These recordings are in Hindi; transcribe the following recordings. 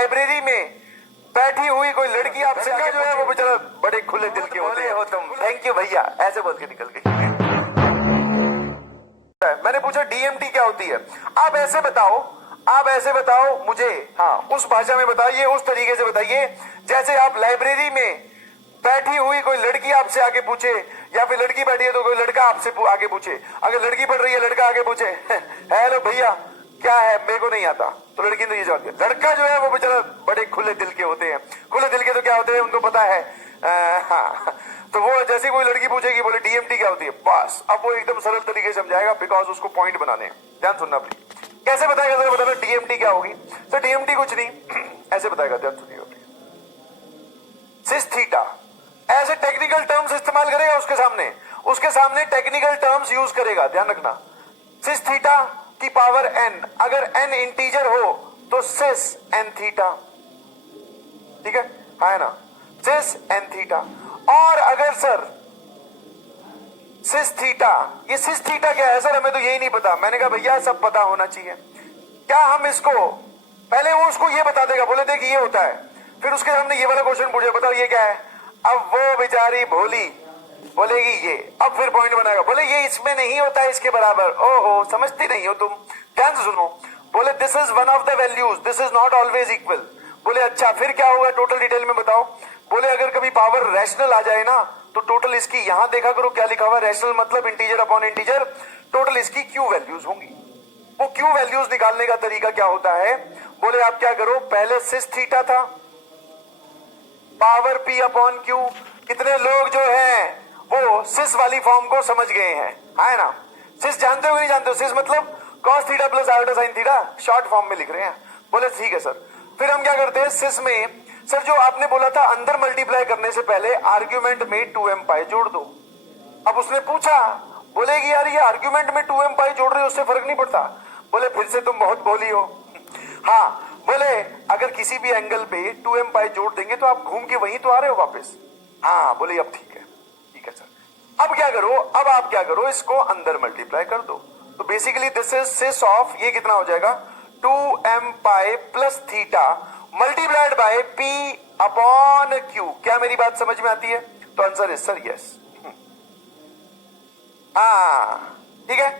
लाइब्रेरी में बैठी हुई कोई लड़की आपसे आगे जो है वो बेचारा बड़े खुले दिल के होते हो तुम, थैंक यू भैया, ऐसे बोल के निकल गई। मैंने पूछा डीएमटी क्या होती है, आप ऐसे बताओ, आप ऐसे बताओ मुझे, हाँ उस भाषा में बताइए, उस तरीके से बताइए जैसे आप लाइब्रेरी में बैठी हुई कोई लड़की आपसे आगे पूछे, या फिर लड़की बैठी है तो कोई लड़का आपसे आगे पूछे, अगर लड़की पढ़ रही है लड़का आगे पूछे हेलो भैया क्या है, मेरे को नहीं आता, तो लड़की ने ये जवाब दिया। लड़का जो है वो बेचारा बड़े खुले दिल के होते हैं, खुले दिल के तो क्या होते हैं उनको पता है, हाँ तो वो जैसे कोई लड़की पूछेगी बोले डीएमटी क्या होती है, बस अब वो एकदम सरल तरीके से समझाएगा, बिकॉज उसको पॉइंट बनाने हैं। ध्यान सुनना प्लीज, कैसे बताएगा जरा बताना डीएमटी क्या होगी। तो डीएमटी कुछ नहीं, ऐसे बताएगा, ध्यान सुनिएगा प्लीज। सिस थीटा, ऐसे टेक्निकल टर्म्स इस्तेमाल करेगा उसके सामने टेक्निकल टर्म्स यूज करेगा, ध्यान रखना। सिस थीटा की पावर एन, अगर एन इंटीजर हो तो सिस एन थीटा, ठीक है, है ना, सिस एन थीटा। और अगर सर सिस थीटा, ये सिस थीटा क्या है सर, हमें तो यही नहीं पता। मैंने कहा भैया सब पता होना चाहिए, क्या हम इसको, पहले वो उसको ये बता देगा, बोले देख ये होता है, फिर उसके सामने ये वाला क्वेश्चन पूछे, बताओ ये क्या है, अब वो बेचारी भोली बोलेगी ये, अब फिर पॉइंट बनाएगा, बोले ये इसमें नहीं होता है इसके बराबर, ओहो समझती नहीं हो तुम, ध्यान से सुनो, बोले this is one of the values, this is not always equal. बोले अच्छा फिर क्या होगा, टोटल डिटेल में बताओ। बोले अगर कभी पावर रैशनल आ जाए ना तो टोटल इसकी, यहां देखा करो क्या लिखा हुआ, रैशनल मतलब इंटीजर अपॉन इंटीजर, टोटल इसकी क्यू वैल्यूज होंगी। वो क्यू वैल्यूज निकालने का तरीका क्या होता है, बोले आप क्या करो, पहले सिस थीटा था, पावर पी अपॉन क्यू। कितने लोग जो हैं वो सिस वाली फॉर्म को समझ गए हैं, है ना, सिस जानते हो नहीं जानते हो, सिस मतलब cos theta plus iota sine theta, short form में लिख रहे हैं। बोले ठीक है सर, फिर हम क्या करते हैं सिस में, सर जो आपने बोला था अंदर मल्टीप्लाई करने से पहले आर्ग्यूमेंट में 2m पाई जोड़ दो। अब उसने पूछा, बोलेगी यार ये आर्ग्यूमेंट में 2m पाई जोड़ रहे हो उससे फर्क नहीं पड़ता। बोले फिर से तुम बहुत बोली हो, हाँ बोले अगर किसी भी एंगल पे 2m पाई जोड़ देंगे तो आप घूम के वहीं तो आ रहे हो वापस, हाँ बोले अब ठीक है, ठीक है सर। अब क्या करो, अब आप क्या करो, इसको अंदर मल्टीप्लाई कर दो, तो basically this is sis of, ये कितना हो जाएगा 2m pi plus theta multiplied by p upon q। क्या मेरी बात समझ में आती है, तो आंसर इज सर यस, हाँ ठीक है।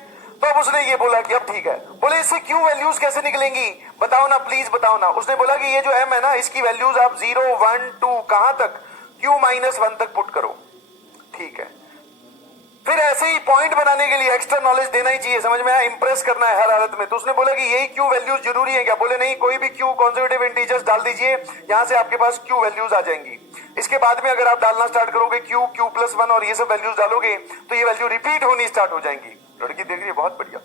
तो अब उसने ये बोला कि अब ठीक है, बोले इससे क्यू वैल्यूज कैसे निकलेंगी बताओ ना प्लीज बताओ ना। उसने बोला कि ये जो m है ना इसकी वैल्यूज आप 0 1 2 कहां तक, q माइनस 1 तक पुट करो, ठीक है। फिर ऐसे ही पॉइंट बनाने के लिए एक्स्ट्रा नॉलेज देना ही चाहिए, समझ में आया, इंप्रेस करना है हर हालत में। तो उसने बोला कि यही क्यू वैल्यूज जरूरी है क्या, बोले नहीं, कोई भी क्यू कॉन्जर्वेटिव इंटीजर्स डाल दीजिए, यहां से आपके पास क्यू वैल्यूज आ जाएंगी। इसके बाद में अगर आप डालना स्टार्ट करोगे क्यू, क्यू प्लस 1 और ये सब वैल्यूज डालोगे तो ये वैल्यू रिपीट होनी स्टार्ट हो जाएंगी। लड़की देख रही है, बहुत बढ़िया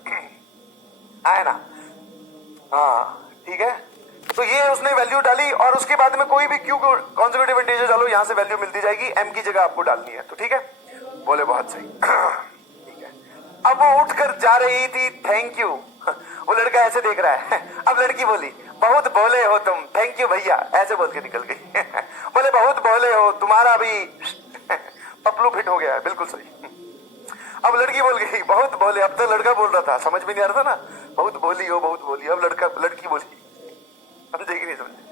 है ना, हाँ ठीक है। तो ये उसने वैल्यू डाली और उसके बाद में कोई भी क्यू कॉन्जर्वेटिव इंटीजर डालो, यहां से वैल्यू मिलती जाएगी, एम की जगह आपको डालनी है, तो ठीक है। बोले बहुत सही, ठीक है। अब वो उठकर जा रही थी, थैंक यू, वो लड़का ऐसे देख रहा है। अब लड़की बोली बहुत भोले हो तुम, थैंक यू भैया, ऐसे बोल के निकल गई। बोले बहुत भोले हो, तुम्हारा भी पपलू फिट हो गया है, बिल्कुल सही। अब लड़की बोल गई बहुत भोले, अब तो लड़का बोल रहा था, समझ में नहीं आ रहा था ना, बहुत भोली हो बहुत भोली, अब लड़की बोली, समझेगी नहीं समझे।